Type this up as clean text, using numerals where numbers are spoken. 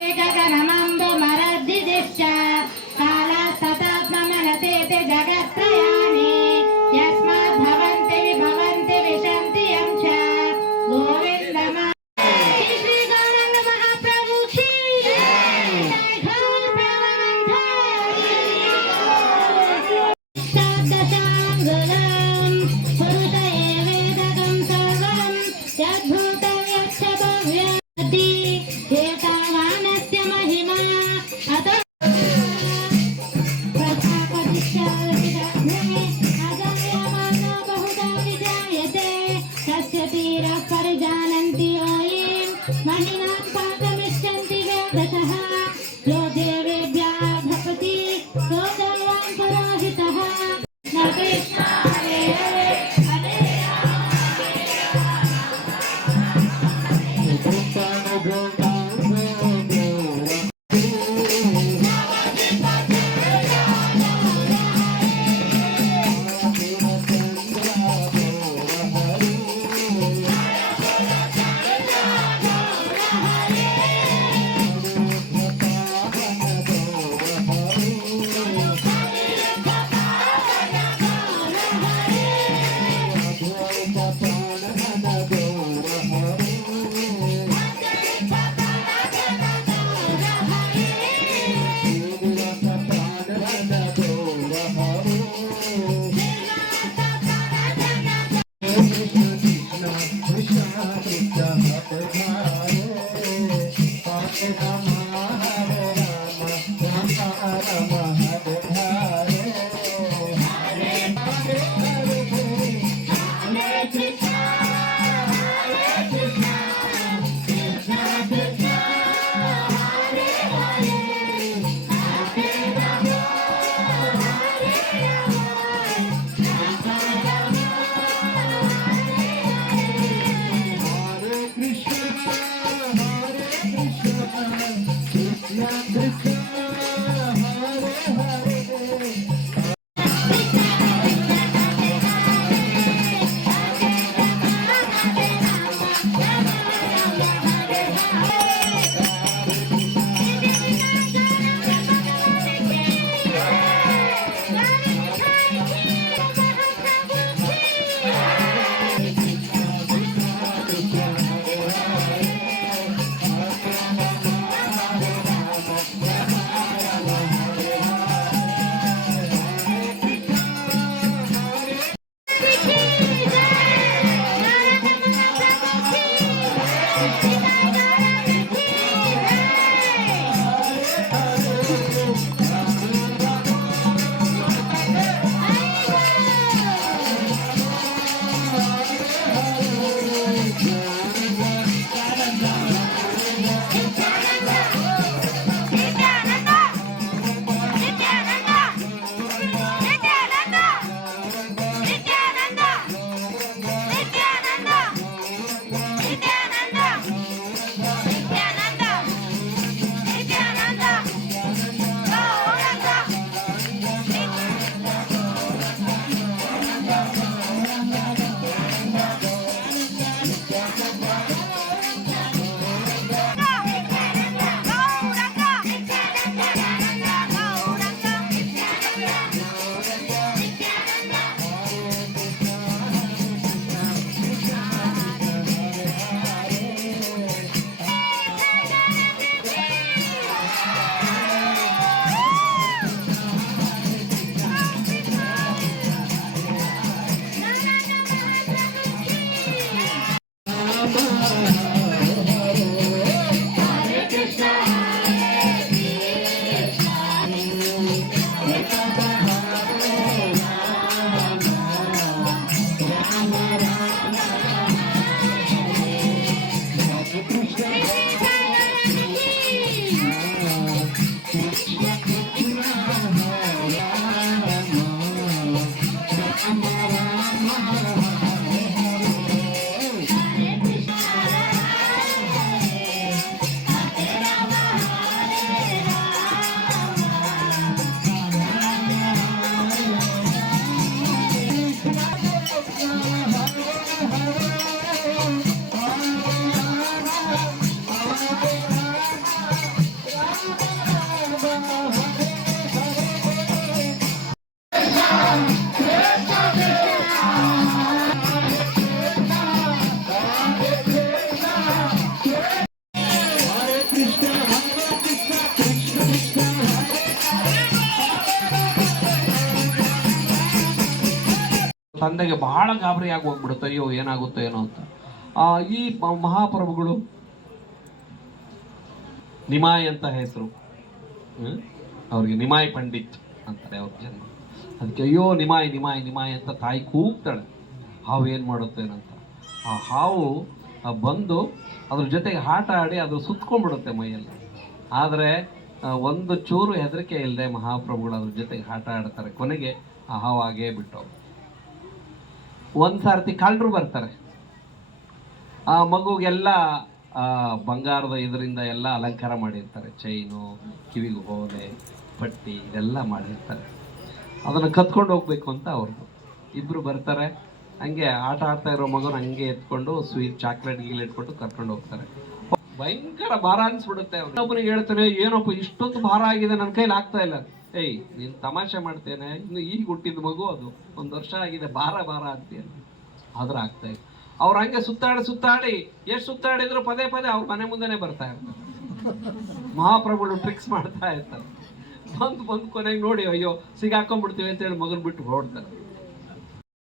गगनमम्बु मरद्दिदिश्च कालस्ततात्मनते ते जगत्त्रयाणि यस्मात् भवन्ति विभवन्ति विशन्ति यं च गोविन्दम श्री गौरंग महाप्रभु की जय घोर प्रेमानंद शब्दशांगुलम पुरुषये वेदकं सर्वं यद्भूतं यच्च भव्यति परिजानन्ति ओयें महिनां पाकमिष्यन्ति वेदतः यो देवेभ्यः भवति सो देवान् पराजितः न कृष्ण हरे हरे हरे ತಂದೆಗೆ ಬಹಳ ಗಾಬರಿ ಆಗಿ ಹೋಗ್ಬಿಡುತ್ತೆ, ಅಯ್ಯೋ ಏನಾಗುತ್ತೋ ಏನೋ ಅಂತ. ಈ ಮಹಾಪ್ರಭುಗಳು ನಿಮಾಯ್ ಅಂತ ಹೆಸರು, ಅವ್ರಿಗೆ ನಿಮಾಯ್ ಪಂಡಿತ್ ಅಂತಾರೆ ಅವ್ರ ಜನ್ಮ. ಅದಕ್ಕೆ ಅಯ್ಯೋ ನಿಮಾಯ್ ನಿಮಾಯ್ ನಿಮಾಯ್ ಅಂತ ತಾಯಿ ಕೂಗ್ತಾಳೆ. ಹಾವು ಏನು ಮಾಡುತ್ತೇನಂತ. ಆ ಹಾವು ಬಂದು ಅದ್ರ ಜೊತೆಗೆ ಆಟ ಆಡಿ ಅದ್ರ ಸುತ್ಕೊಂಡ್ಬಿಡುತ್ತೆ ಮೈಯಲ್ಲಿ. ಆದರೆ ಒಂದು ಚೂರು ಹೆದರಿಕೆ ಇಲ್ಲದೆ ಮಹಾಪ್ರಭುಗಳು ಅದ್ರ ಜೊತೆಗೆ ಆಟ ಆಡ್ತಾರೆ. ಕೊನೆಗೆ ಆ ಹಾವು ಆಗೇ ಬಿಟ್ಟು. ಒಂದು ಸಾರ್ತಿ ಕಳ್ಳರು ಬರ್ತಾರೆ. ಆ ಮಗುಗೆಲ್ಲ ಬಂಗಾರದ ಇದರಿಂದ ಎಲ್ಲ ಅಲಂಕಾರ ಮಾಡಿರ್ತಾರೆ, ಚೈನು, ಕಿವಿಗೆ ಹೋಲೆ, ಪಟ್ಟಿ ಇದೆಲ್ಲ ಮಾಡಿರ್ತಾರೆ. ಅದನ್ನು ಕತ್ಕೊಂಡು ಹೋಗ್ಬೇಕು ಅಂತ ಅವ್ರದ್ದು. ಇಬ್ಬರು ಬರ್ತಾರೆ, ಹಂಗೆ ಆಟ ಆಡ್ತಾ ಇರೋ ಮಗುನ ಹಂಗೆ ಎತ್ಕೊಂಡು ಸ್ವೀಟ್ ಚಾಕ್ಲೇಟ್ ಗೀಲ್ ಇಟ್ಕೊಂಡು ಕರ್ಕೊಂಡು ಹೋಗ್ತಾರೆ. ಭಯಂಕರ ಭಾರ ಅನ್ಸ್ಬಿಡುತ್ತೆ. ಒಬ್ಬನಿಗೆ ಹೇಳ್ತಾನೆ, ಏನಪ್ಪ ಇಷ್ಟೊಂದು ಭಾರ ಆಗಿದೆ, ನನ್ನ ಕೈಲಿ ಆಗ್ತಾ ಇಲ್ಲ. ಏಯ್ ನೀನು ತಮಾಷೆ ಮಾಡ್ತೇನೆ, ಇನ್ನು ಈಗ ಹುಟ್ಟಿದ ಮಗು, ಅದು 1 ವರ್ಷ ಆಗಿದೆ, ಭಾರ ಅಂತೀಯ. ಆದ್ರೆ ಆಗ್ತಾ ಇಲ್ಲ. ಅವ್ರು ಹಂಗೆ ಸುತ್ತಾಡಿ ಎಷ್ಟು ಸುತ್ತಾಡಿದ್ರು ಪದೇ ಪದೇ ಅವ್ರ ಮನೆ ಮುಂದೆನೆ ಬರ್ತಾ ಇರ್ತಾರೆ. ಮಹಾಪ್ರಭುಗಳು ಟ್ರಿಕ್ಸ್ ಮಾಡ್ತಾ ಇರ್ತಾರೆ. ಬಂದು ಕೊನೆಗೆ ನೋಡಿ ಅಯ್ಯೋ ಸಿಗಾಕೊಂಡ್ಬಿಡ್ತೀವಿ ಅಂತೇಳಿ ಮಗನ್ ಬಿಟ್ಟು ಹೊರಡ್ತಾರೆ.